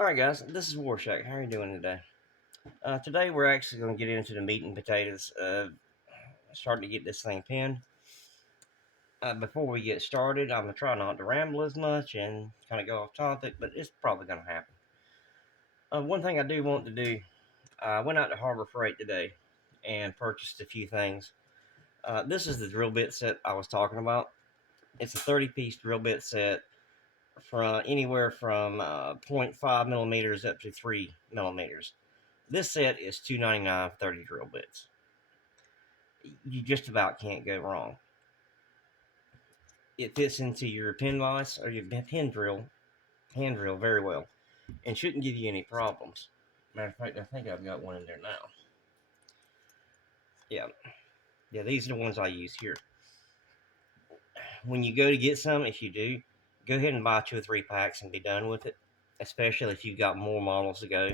Alright guys, this is Warshak. How are you doing today? Today we're actually going to get into the meat and potatoes of starting to get this thing pinned. Before we get started, I'm going to try not to ramble as much and kind of go off topic, but it's probably going to happen. One thing I do want to do, I went out to Harbor Freight today and purchased a few things. This is the drill bit set I was talking about. It's a 30-piece drill bit set from anywhere from 0.5 millimeters up to 3 millimeters. This set is $2.99 for 30 drill bits. You just about can't go wrong. It fits into your pin vise or your hand drill very well, and shouldn't give you any problems. Matter of fact, I think I've got one in there now. Yeah, these are the ones I use here. When you go to get some, if you do, go ahead and buy 2 or 3 packs and be done with it. Especially if you've got more models to go.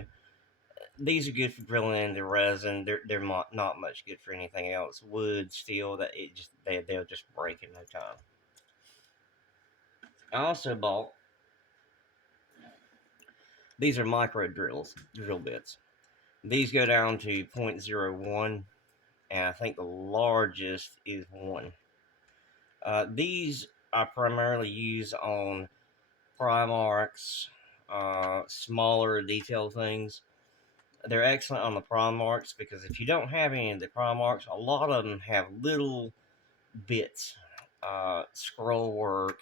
These are good for drilling in the resin. They're not much good for anything else. Wood, steel, they'll just break in no time. I also bought these are micro drill bits. These go down to 0.01, and I think the largest is 1. These I primarily use on pry marks, smaller detail things. They're excellent on the pry marks because if you don't have any of the pry marks, a lot of them have little bits, scroll work,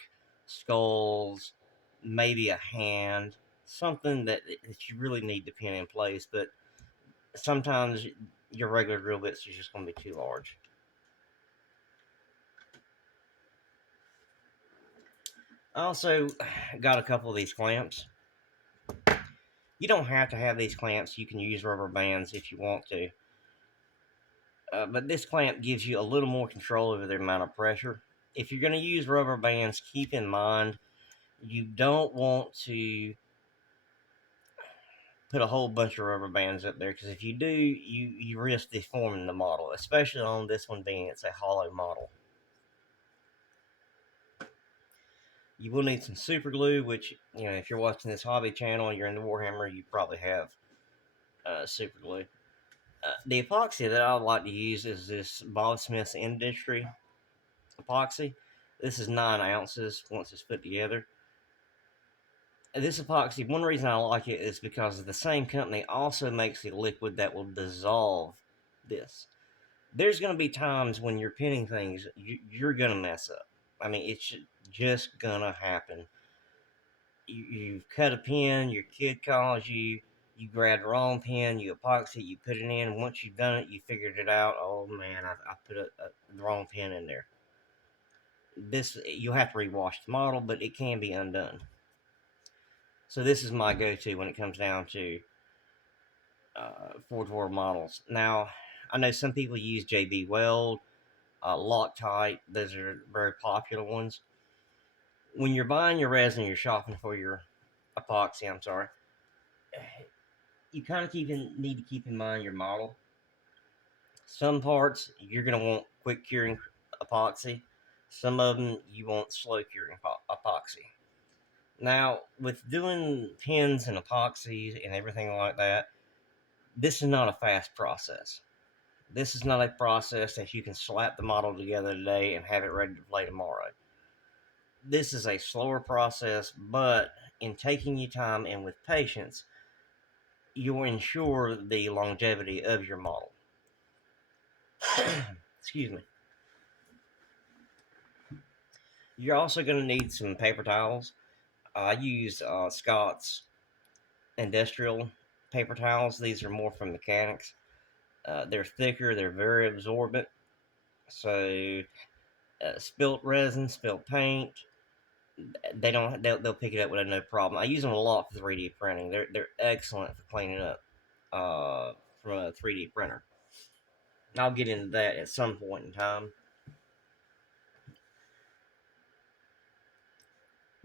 skulls, maybe a hand, something that you really need to pin in place. But sometimes your regular drill bits are just going to be too large. I also got a couple of these clamps. You don't have to have these clamps. You can use rubber bands if you want to. But this clamp gives you a little more control over the amount of pressure. If you're going to use rubber bands, keep in mind you don't want to put a whole bunch of rubber bands up there, because if you do, you risk deforming the model, especially on this one being it's a hollow model. You will need some super glue, which, you know, if you're watching this hobby channel and you're into Warhammer, you probably have super glue. The epoxy that I like to use is this Bob Smith's Industry epoxy. This is 9 ounces once it's put together. This epoxy, one reason I like it is because the same company also makes a liquid that will dissolve this. There's going to be times when you're pinning things, you're going to mess up. I mean, it's just going to happen. You've cut a pin, your kid calls you, you grab the wrong pin, you epoxy, you put it in. Once you've done it, you figured it out. Oh man, I put the wrong pin in there. You'll have to rewash the model, but it can be undone. So this is my go-to when it comes down to Forge World models. Now, I know some people use JB Weld, Loctite. Those are very popular ones. When you're buying your resin, you're shopping for your epoxy, I'm sorry, you kind of need to keep in mind your model. Some parts you're going to want quick curing epoxy. Some of them you want slow curing epoxy. Now, with doing pins and epoxies and everything like that, this is not a fast process. This is not a process that you can slap the model together today and have it ready to play tomorrow. This is a slower process, but in taking your time and with patience, you'll ensure the longevity of your model. Excuse me. You're also going to need some paper towels. I use Scott's industrial paper towels. These are more from mechanics. They're thicker. They're very absorbent. So spilt resin, spilt paint, they'll pick it up with no problem. I use them a lot for 3D printing. They're excellent for cleaning up from a 3D printer. I'll get into that at some point in time.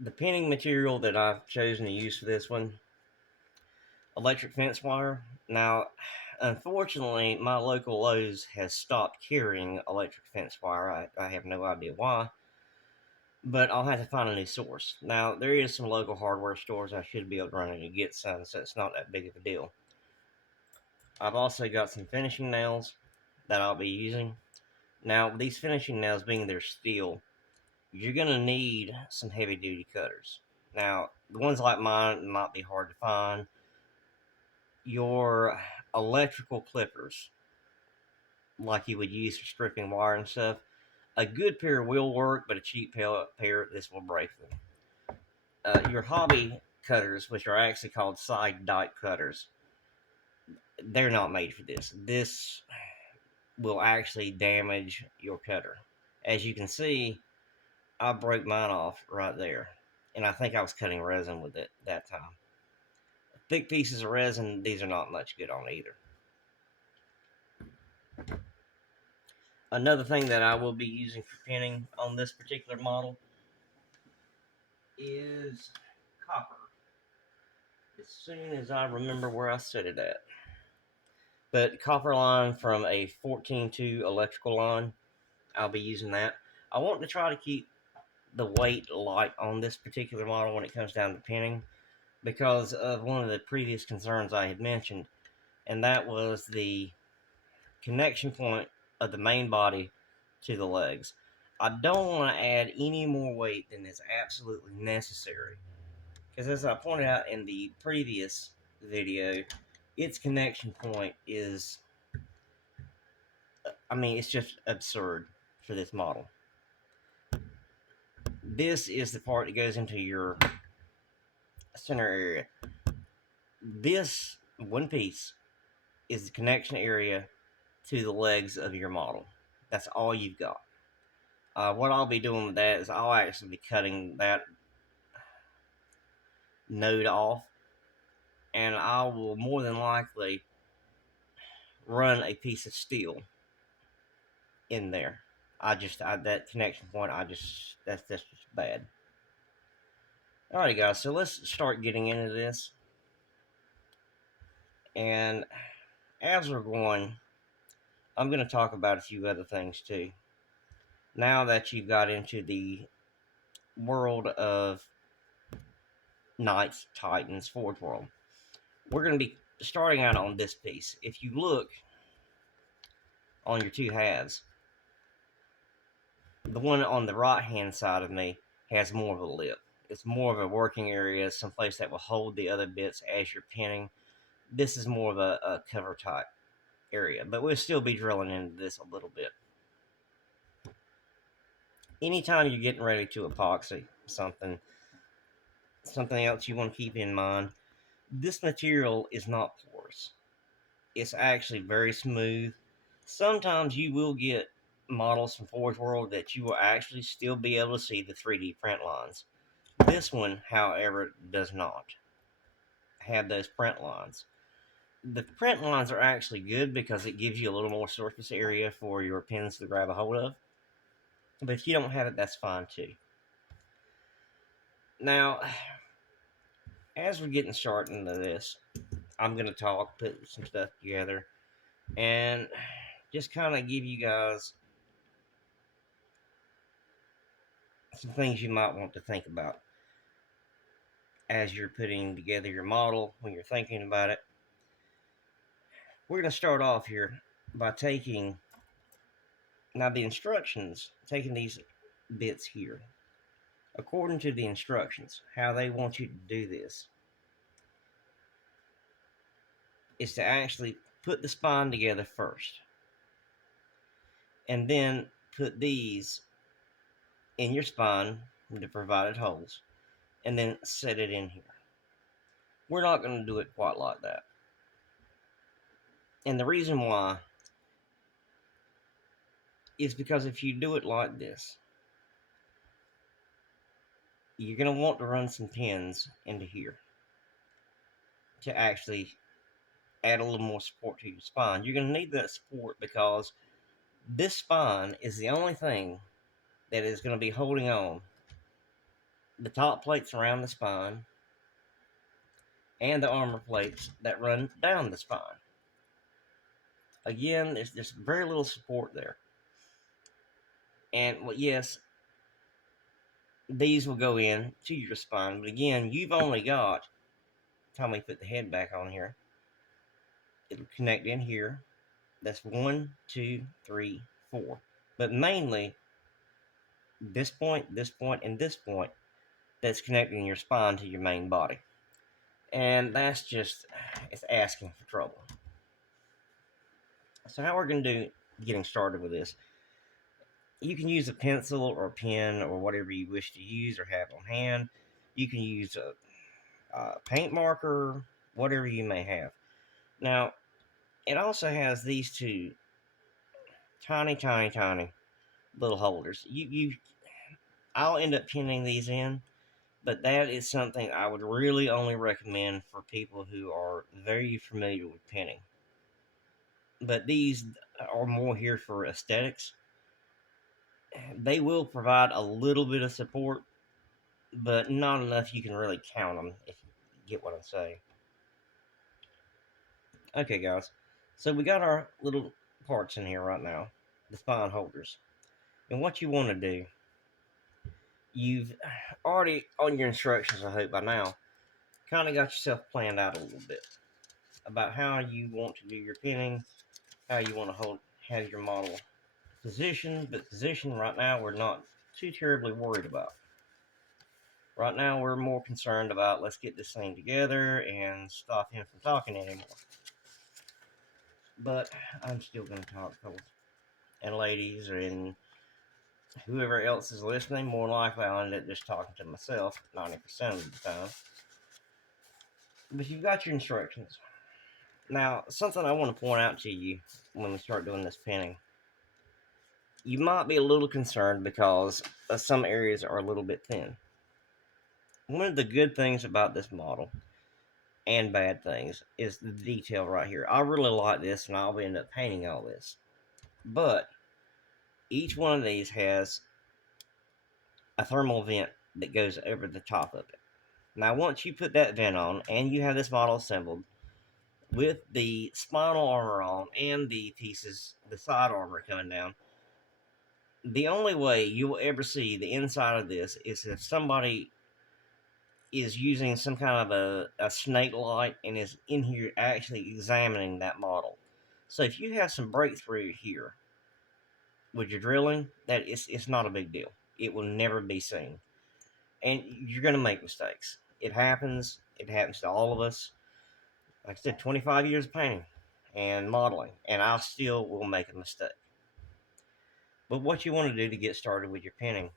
The pinning material that I've chosen to use for this one, electric fence wire. Now, unfortunately, my local Lowe's has stopped carrying electric fence wire. I have no idea why. but I'll have to find a new source. Now, there is some local hardware stores I should be able to run in and get some, so it's not that big of a deal. I've also got some finishing nails that I'll be using. Now, these finishing nails being they're steel, you're going to need some heavy duty cutters. Now, the ones like mine might be hard to find. Your electrical clippers, like you would use for stripping wire and stuff, a good pair will work, but a cheap pair, this will break them. Your hobby cutters, which are actually called side dike cutters, they're not made for this. This will actually damage your cutter. As you can see, I broke mine off right there, and I think I was cutting resin with it that time. Thick pieces of resin, these are not much good on either. Another thing that I will be using for pinning on this particular model is copper. As soon as I remember where I set it at. But copper line from a 14-2 electrical line, I'll be using that. I want to try to keep the weight light on this particular model when it comes down to pinning, because of one of the previous concerns I had mentioned, and that was the connection point of the main body to the legs. I don't want to add any more weight than is absolutely necessary, because as I pointed out in the previous video, its connection point is, I mean, it's just absurd for this model. This is the part that goes into your center area. This one piece is the connection area to the legs of your model. That's all you've got. What I'll be doing with that is I'll actually be cutting that node off, and I will more than likely run a piece of steel in there. That connection point, that's just bad. Alrighty, guys, so let's start getting into this. And as we're going, I'm going to talk about a few other things too. Now that you've got into the world of Knights, Titans, Forge World, we're going to be starting out on this piece. If you look on your two halves, the one on the right hand side of me has more of a lip. It's more of a working area, someplace that will hold the other bits as you're pinning. This is more of a cover type area, but we'll still be drilling into this a little bit. Anytime you're getting ready to epoxy something else you want to keep in mind, this material is not porous. It's actually very smooth. Sometimes you will get models from Forge World that you will actually still be able to see the 3D print lines. This one, however, does not have those print lines. The print lines are actually good because it gives you a little more surface area for your pins to grab a hold of. But if you don't have it, that's fine too. Now, as we're getting started into this, I'm going to put some stuff together, and just kind of give you guys some things you might want to think about as you're putting together your model, when you're thinking about it. We're going to start off here by taking, now the instructions, taking these bits here. According to the instructions, how they want you to do this is to actually put the spine together first, and then put these in your spine, the provided holes, and then set it in here. We're not going to do it quite like that. And the reason why is because if you do it like this, you're going to want to run some pins into here to actually add a little more support to your spine. You're going to need that support because this spine is the only thing that is going to be holding on the top plates around the spine and the armor plates that run down the spine. Again, there's just very little support there. And well, yes, these will go in to your spine. But again, you've only got, time we put the head back on here, it'll connect in here. That's 1, 2, 3, 4. But mainly this point, and this point that's connecting your spine to your main body. And that's just, it's asking for trouble. So how we're going to do getting started with this, you can use a pencil or a pen or whatever you wish to use or have on hand. You can use a paint marker, whatever you may have. Now, it also has these two tiny, tiny, tiny little holders. I'll end up pinning these in, but that is something I would really only recommend for people who are very familiar with pinning. But these are more here for aesthetics. They will provide a little bit of support, but not enough you can really count them, if you get what I'm saying. Okay, guys, so we got our little parts in here right now, the spine holders. And what you want to do, you've already, on your instructions, I hope by now, kind of got yourself planned out a little bit about how you want to do your pinning, how you want to have your model positioned. But position right now we're not too terribly worried about. Right now we're more concerned about, let's get this thing together and stop him from talking anymore. But I'm still going to talk, fellas and ladies, and whoever else is listening. More likely I'll end up just talking to myself 90% of the time. But you've got your instructions. Now, something I want to point out to you when we start doing this pinning, you might be a little concerned because some areas are a little bit thin. One of the good things about this model, and bad things, is the detail right here. I really like this, and I'll end up painting all this. But each one of these has a thermal vent that goes over the top of it. Now, once you put that vent on and you have this model assembled with the spinal armor on and the pieces, the side armor coming down, the only way you will ever see the inside of this is if somebody is using some kind of a snake light and is in here actually examining that model. So if you have some breakthrough here with your drilling, that it's not a big deal. It will never be seen. And you're going to make mistakes. It happens. It happens to all of us. Like I said, 25 years of painting and modeling, and I still will make a mistake. But what you want to do to get started with your painting,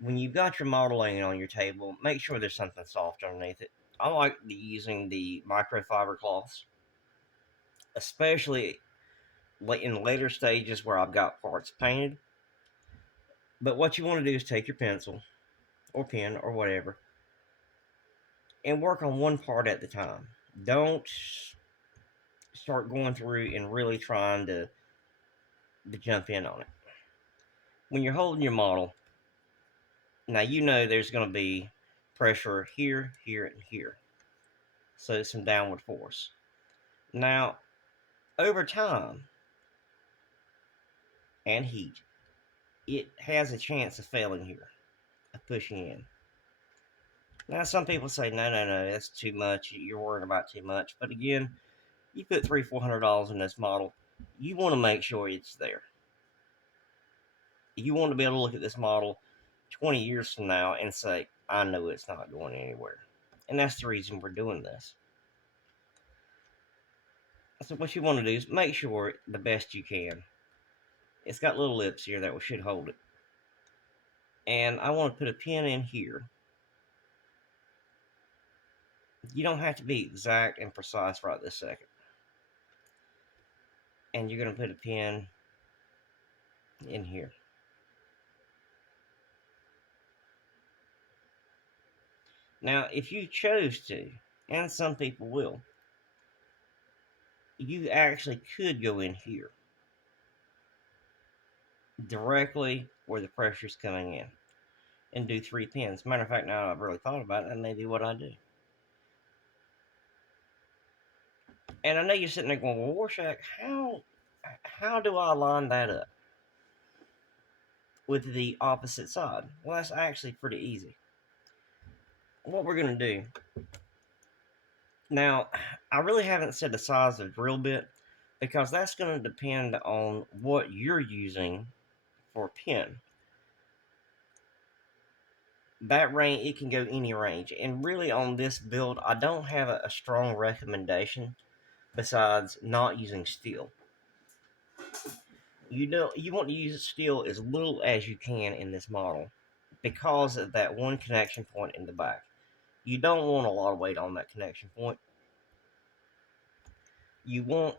when you've got your model laying on your table, make sure there's something soft underneath it. I like using the microfiber cloths, especially in later stages where I've got parts painted. But what you want to do is take your pencil or pen or whatever and work on one part at the time. Don't start going through and really trying to jump in on it. When you're holding your model, now you know there's going to be pressure here, here, and here. So it's some downward force. Now, over time and heat, it has a chance of failing here, of pushing in. Now, some people say, no, that's too much. You're worrying about too much. But again, you put $300-400 in this model, you want to make sure it's there. You want to be able to look at this model 20 years from now and say, I know it's not going anywhere. And that's the reason we're doing this. So what you want to do is make sure the best you can. It's got little lips here that should hold it. And I want to put a pin in here. You don't have to be exact and precise right this second. And you're going to put a pin in here. Now, if you chose to, and some people will, you actually could go in here, directly where the pressure's coming in, and do 3 pins. Matter of fact, now I've really thought about it, that may be what I do. And I know you're sitting there going, well, Warshak, how do I line that up? with the opposite side? Well, that's actually pretty easy. What we're going to do now, I really haven't set the size of the drill bit because that's going to depend on what you're using for pin. That range, it can go any range, and really on this build I don't have a strong recommendation besides not using steel. You want to use steel as little as you can in this model because of that one connection point in the back. You don't want a lot of weight on that connection point. You want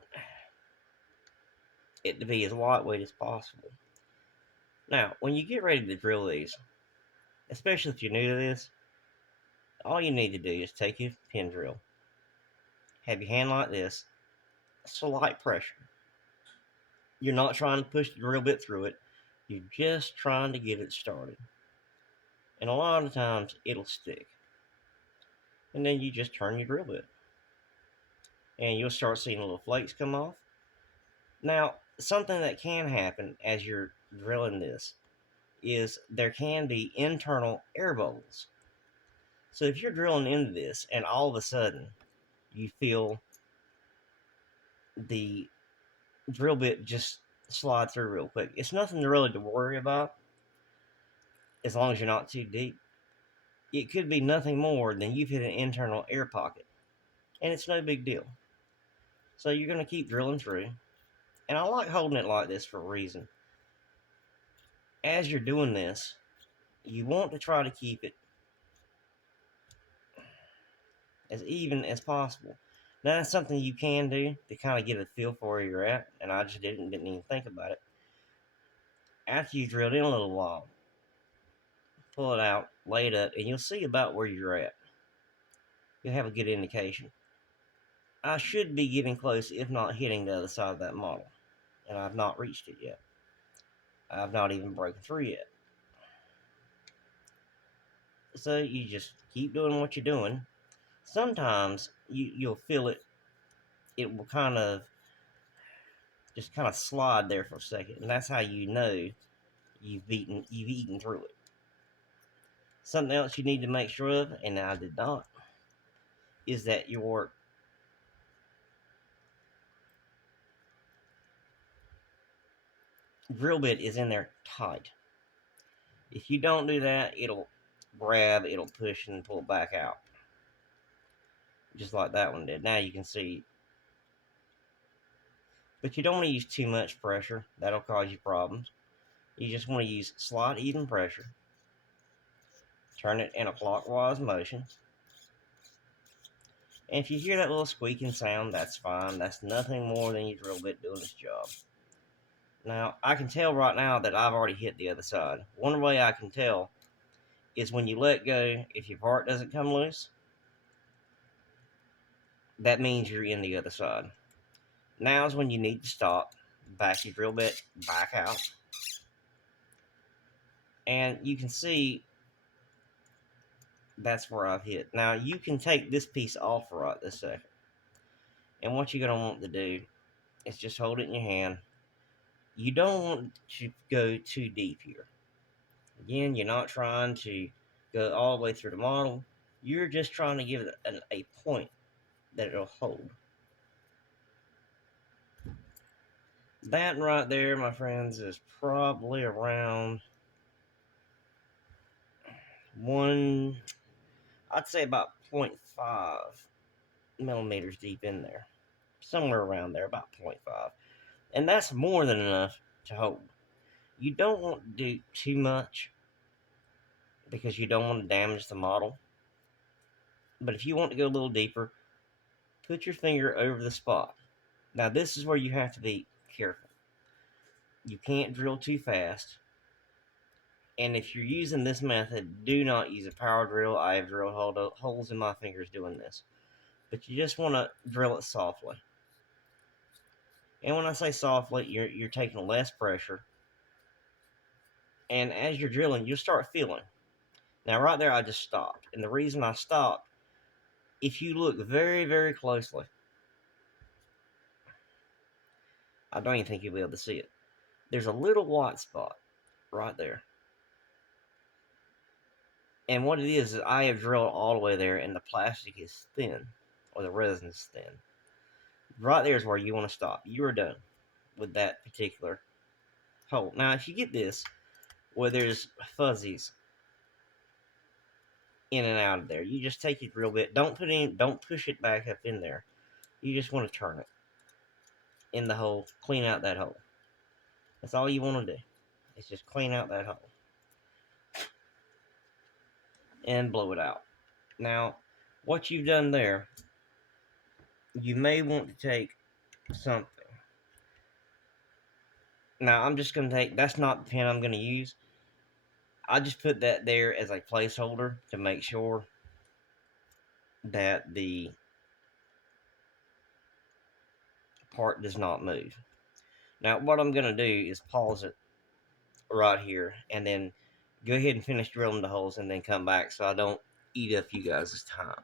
it to be as lightweight as possible. Now, when you get ready to drill these, especially if you're new to this, all you need to do is take your pin drill, have your hand like this, slight pressure. You're not trying to push the drill bit through it. You're just trying to get it started. And a lot of times it'll stick. And then you just turn your drill bit. And you'll start seeing little flakes come off. Now, something that can happen as you're drilling this is there can be internal air bubbles. So if you're drilling into this and all of a sudden you feel the drill bit just slide through real quick, it's nothing really to worry about as long as you're not too deep. It could be nothing more than you've hit an internal air pocket, and it's no big deal. So you're going to keep drilling through, and I like holding it like this for a reason. As you're doing this, you want to try to keep it as even as possible. Now, that's something you can do to kind of get a feel for where you're at, and I just didn't even think about it. After you've drilled in a little while, pull it out, lay it up, and you'll see about where you're at. You'll have a good indication. I should be getting close, if not hitting the other side of that model, and I've not reached it yet. I've not even broken through yet. So you just keep doing what you're doing. Sometimes you'll feel it. It will kind of just kind of slide there for a second, and that's how you know you've eaten through it. Something else you need to make sure of, and I did not, is that your drill bit is in there tight. If you don't do that, it'll grab, it'll push, and pull it back out. Just like that one did. Now you can see. But you don't want to use too much pressure. That'll cause you problems. You just want to use slight, even pressure. Turn it in a clockwise motion. And if you hear that little squeaking sound, that's fine. That's nothing more than your drill bit doing its job. Now, I can tell right now that I've already hit the other side. One way I can tell is when you let go, if your part doesn't come loose, that means you're in the other side. Now is when you need to stop, back your drill bit, back out. And you can see that's where I've hit. Now, you can take this piece off right this second. And what you're going to want to do is just hold it in your hand. You don't want to go too deep here. Again, you're not trying to go all the way through the model. You're just trying to give it a point that it'll hold. That right there, my friends, is probably around I'd say about 0.5 millimeters deep in there. Somewhere around there, about 0.5. And that's more than enough to hold. You don't want to do too much because you don't want to damage the model. But if you want to go a little deeper, put your finger over the spot. Now, this is where you have to be careful. You can't drill too fast. And if you're using this method, do not use a power drill. I have drilled holes in my fingers doing this. But you just want to drill it softly. And when I say softly, you're taking less pressure. And as you're drilling, you'll start feeling. Now, right there, I just stopped. And the reason I stopped, if you look very, very closely, I don't even think you'll be able to see it. There's a little white spot right there. And what it is I have drilled all the way there, and the plastic is thin, or the resin is thin. Right there is where you want to stop. You are done with that particular hole. Now, if you get this, where there's fuzzies in and out of there, you just take it real bit. Don't push it back up in there. You just want to turn it in the hole, clean out that hole. That's all you want to do. It's just clean out that hole and blow it out. Now, what you've done there, you may want to take something. Now, I'm just going to take, that's not the pen I'm going to use. I just put that there as a placeholder to make sure that the part does not move. Now, what I'm going to do is pause it right here and then go ahead and finish drilling the holes and then come back so I don't eat up you guys' time.